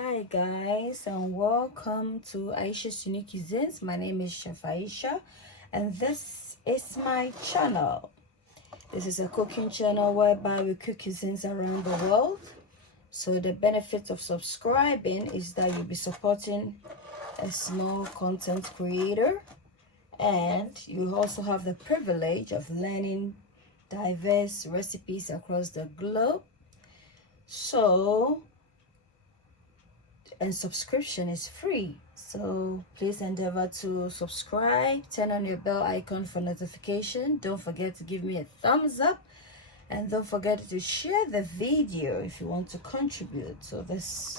Hi guys, and welcome to Ayesha's Unique Cuisines. My name is Chef Ayesha and this is my channel. This is a cooking channel whereby we cook cuisines around the world. So the benefit of subscribing is that you'll be supporting a small content creator, and you also have the privilege of learning diverse recipes across the globe. And subscription is free, so please endeavor to subscribe, turn on your bell icon for notification. Don't forget to give me a thumbs up, and don't forget to share the video if you want to contribute to this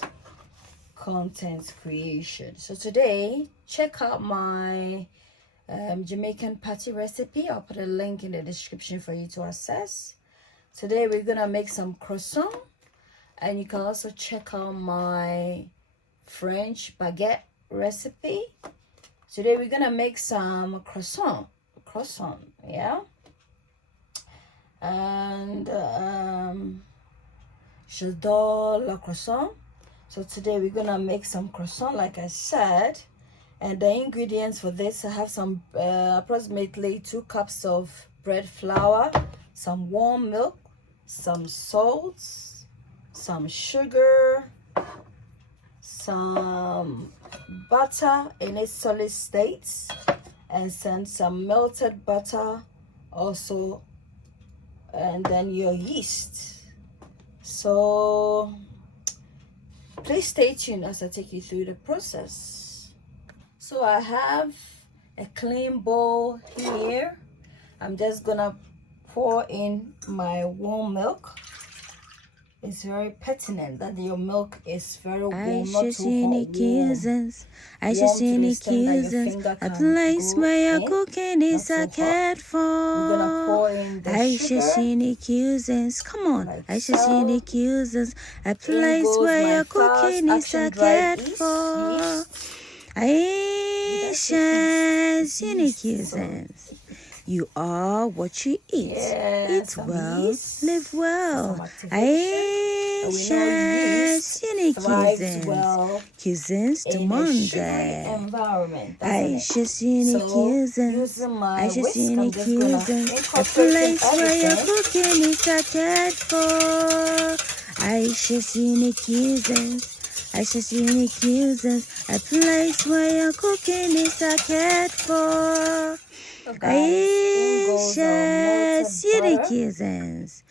content creation. So today, check out my Jamaican patty recipe. I'll put a link in the description for you to access. Today we're gonna make some croissant, and you can also check out my French baguette recipe. Today we're gonna make some croissant, yeah, and j'adore le croissant. So today we're gonna make some croissant, like I said, and the ingredients for this, I have some approximately 2 cups of bread flour, some warm milk, some salt, some sugar, some butter in its solid states, and some melted butter also, and then your yeast. So please stay tuned as I take you through the process. So I have a clean bowl here. I'm just gonna pour in my warm milk. It's very pertinent that your milk is very warm, not too hot, warm. I should see any cuisines. A place where your cooking is a cared for. I should see any cuisines. Come on. I should see any cuisines. A place where your cooking is a cared for. I should see any cuisines. You are what you eat. Eat well, live well. Ayesha's unique cuisines. Cuisines to Monday. Ayesha's unique cuisines. Ayesha's unique cuisines. A place where your cooking is catered for. Ayesha's unique cuisines. Ayesha's unique cuisines. A place where your cooking is catered for. Ayesha's unique cuisines.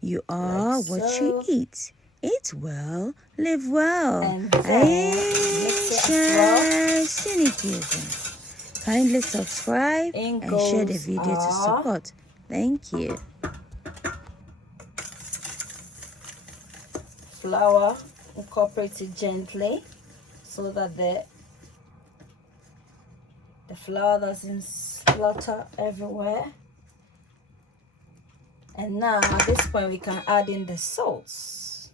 You are what you eat. Eat well, live well. Ayesha's unique cuisines. Kindly subscribe and share the video to support. Thank you. Flour, incorporate it gently so that the flour doesn't splatter everywhere. And now at this point we can add in the salts,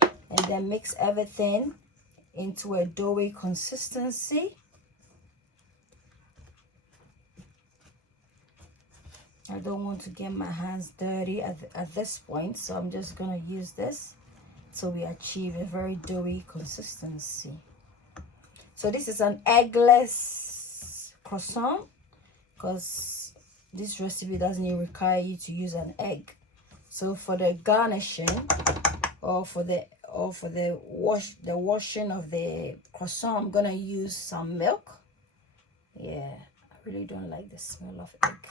and then mix everything into a doughy consistency. I don't want to get my hands dirty at this point, so I'm just going to use this so we achieve a very doughy consistency. So this is an eggless croissant because this recipe doesn't even require you to use an egg. So for the garnishing or for the washing of the croissant, I'm gonna use some milk. Yeah, I really don't like the smell of egg.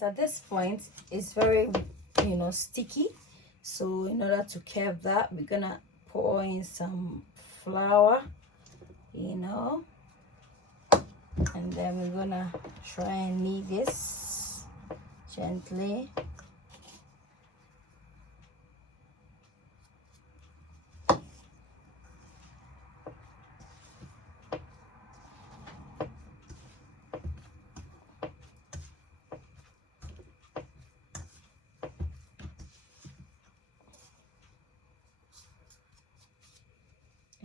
So at this point it's very sticky, so in order to curb that, we're gonna pour in some flour, and then we're gonna try and knead this gently.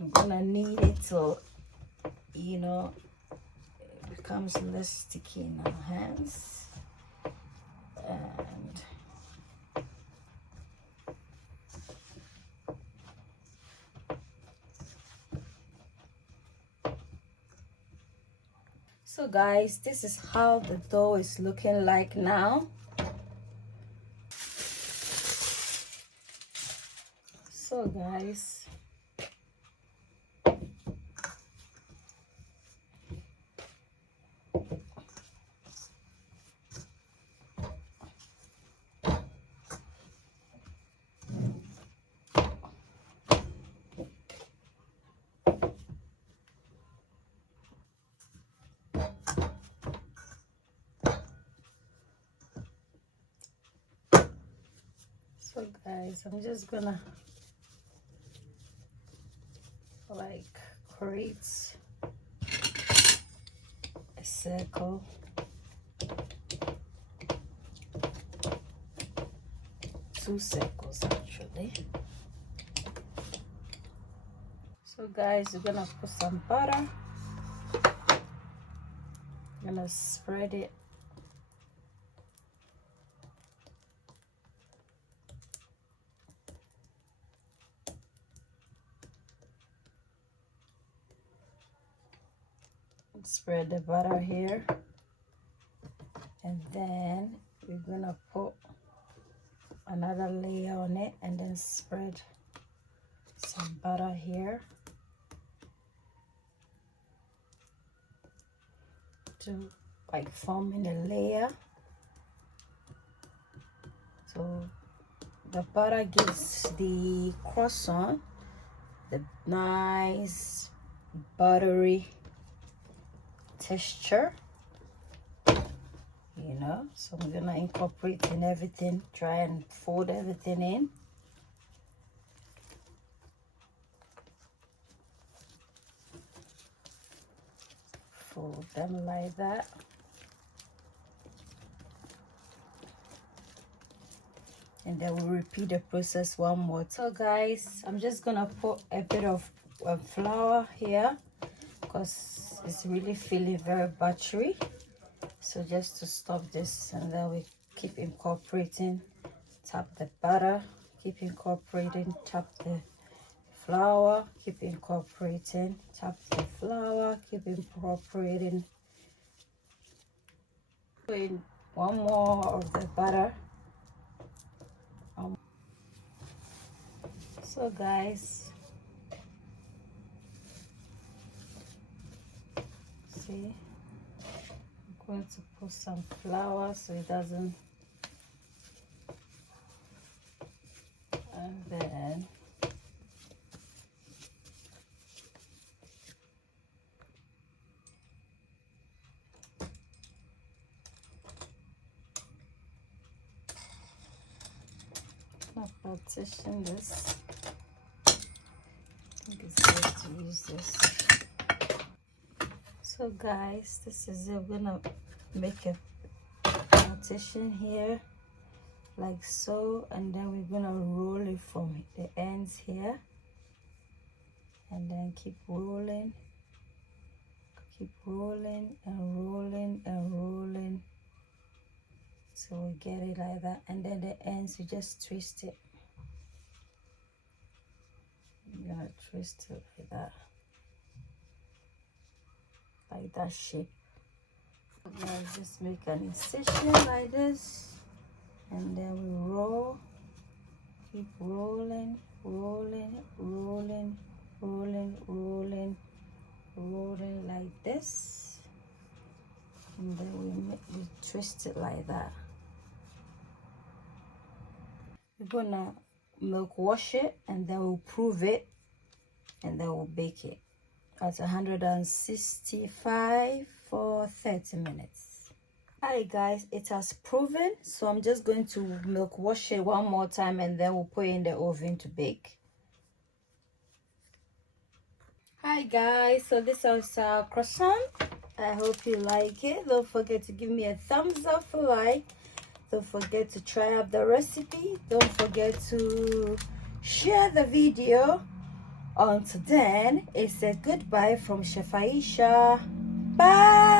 I'm gonna knead it till it becomes less sticky in our hands. And So guys, this is how the dough is looking like now. So guys, I'm just gonna like create a circle. Two circles actually. So guys, we're gonna put some butter. I'm gonna spread it. Spread the butter here, and then we're gonna put another layer on it, and then spread some butter here to like forming a layer. So the butter gives the croissant the nice buttery texture, you know. So I'm gonna incorporate in everything, try and fold everything in. Fold them like that. And then we'll repeat the process one more time. So guys, I'm just gonna put a bit of flour here because it's really feeling very buttery. So just to stop this, and then we keep incorporating, tap the butter, keep incorporating, tap the flour, keep incorporating, tap the flour, keep incorporating. Put in one more of the butter. So guys, see, I'm going to put some flour so it doesn't, and then I'll partition this. I think it's good to use this. So guys, this is it. We're gonna make a partition here like so, and then we're gonna roll it from the ends here, and then keep rolling and rolling and rolling, so we get it like that. And then the ends, you just twist it. You're gonna twist it like that shape. Now just make an incision like this, and then we roll, keep rolling, rolling, rolling, rolling, rolling, rolling like this, and then we twist it like that. We're gonna milk wash it, and then we'll prove it, and then we'll bake it at 165 for 30 minutes. Hi guys, it has proven, so I'm just going to milk wash it one more time, and then we'll put it in the oven to bake. Hi guys, so this is our croissant. I hope you like it. Don't forget to give me a thumbs up for like. Don't forget to try out the recipe. Don't forget to share the video. Until then, it's a goodbye from Chef Ayesha. Bye.